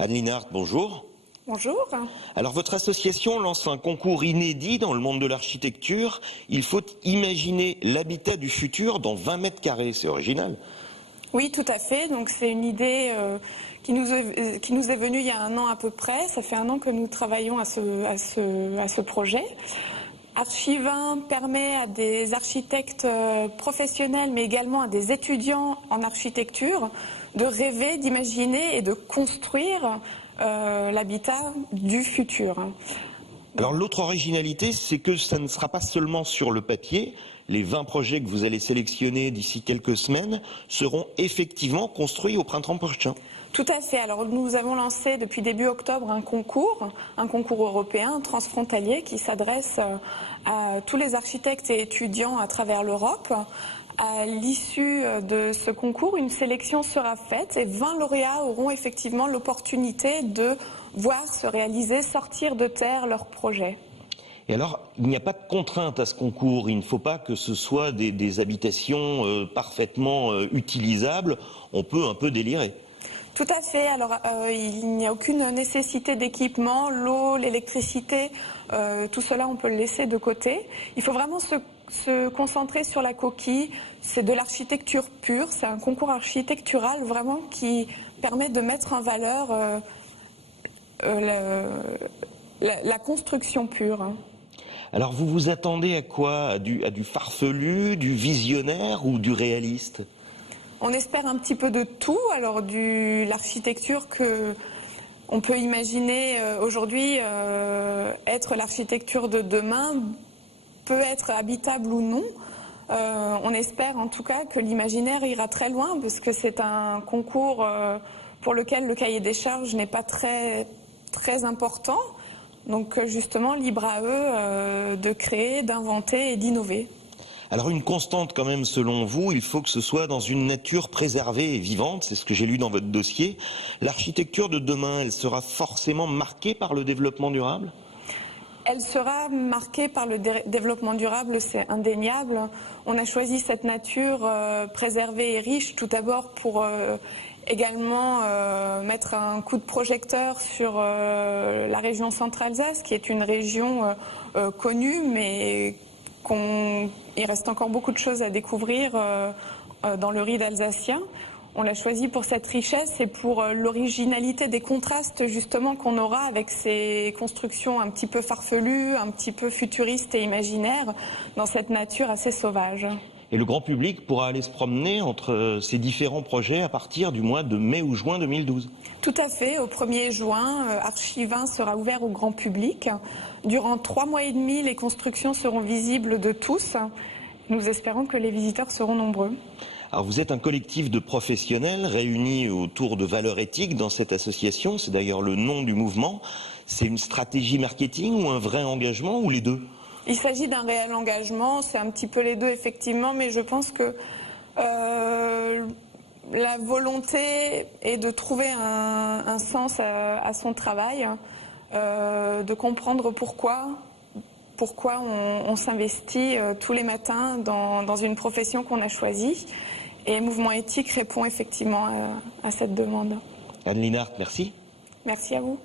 Anne Linhart, bonjour. Bonjour. Alors votre association lance un concours inédit dans le monde de l'architecture. Il faut imaginer l'habitat du futur dans 20 mètres carrés, c'est original. Oui, tout à fait. Donc c'est une idée qui nous est venue il y a un an à peu près. Ça fait un an que nous travaillons à ce projet. Archi20 permet à des architectes professionnels, mais également à des étudiants en architecture, de rêver, d'imaginer et de construire l'habitat du futur. Alors l'autre originalité, c'est que ça ne sera pas seulement sur le papier. Les 20 projets que vous allez sélectionner d'ici quelques semaines seront effectivement construits au printemps prochain. Tout à fait. Alors nous avons lancé depuis début octobre un concours européen transfrontalier qui s'adresse à tous les architectes et étudiants à travers l'Europe. À l'issue de ce concours, une sélection sera faite et 20 lauréats auront effectivement l'opportunité de voir se réaliser, sortir de terre leurs projets. Et alors, il n'y a pas de contrainte à ce concours. Il ne faut pas que ce soit des habitations parfaitement utilisables. On peut un peu délirer. Tout à fait. Alors, il n'y a aucune nécessité d'équipement, l'eau, l'électricité, tout cela, on peut le laisser de côté. Il faut vraiment se concentrer sur la coquille. C'est de l'architecture pure. C'est un concours architectural vraiment qui permet de mettre en valeur la construction pure. Alors, vous vous attendez à quoi? À du farfelu, du visionnaire ou du réaliste? On espère un petit peu de tout. Alors l'architecture que on peut imaginer aujourd'hui être l'architecture de demain peut être habitable ou non. On espère en tout cas que l'imaginaire ira très loin parce que c'est un concours pour lequel le cahier des charges n'est pas très important. Donc justement libre à eux de créer, d'inventer et d'innover. Alors une constante quand même selon vous, il faut que ce soit dans une nature préservée et vivante, c'est ce que j'ai lu dans votre dossier. L'architecture de demain, elle sera forcément marquée par le développement durable ? Elle sera marquée par le développement durable, c'est indéniable. On a choisi cette nature préservée et riche tout d'abord pour également mettre un coup de projecteur sur la région Centre-Alsace, qui est une région connue, mais il reste encore beaucoup de choses à découvrir dans le ride alsacien. On l'a choisi pour cette richesse et pour l'originalité des contrastes justement qu'on aura avec ces constructions un petit peu farfelues, un petit peu futuristes et imaginaires dans cette nature assez sauvage. Et le grand public pourra aller se promener entre ces différents projets à partir du mois de mai ou juin 2012. Tout à fait. Au 1er juin, Archi20 sera ouvert au grand public. Durant 3 mois et demi, les constructions seront visibles de tous. Nous espérons que les visiteurs seront nombreux. Alors vous êtes un collectif de professionnels réunis autour de valeurs éthiques dans cette association. C'est d'ailleurs le nom du mouvement. C'est une stratégie marketing ou un vrai engagement ou les deux ? Il s'agit d'un réel engagement, c'est un petit peu les deux effectivement, mais je pense que la volonté est de trouver un sens à son travail, de comprendre pourquoi on s'investit tous les matins dans une profession qu'on a choisie. Et Mouvement Éthique répond effectivement à cette demande. Anne Linhart, merci. Merci à vous.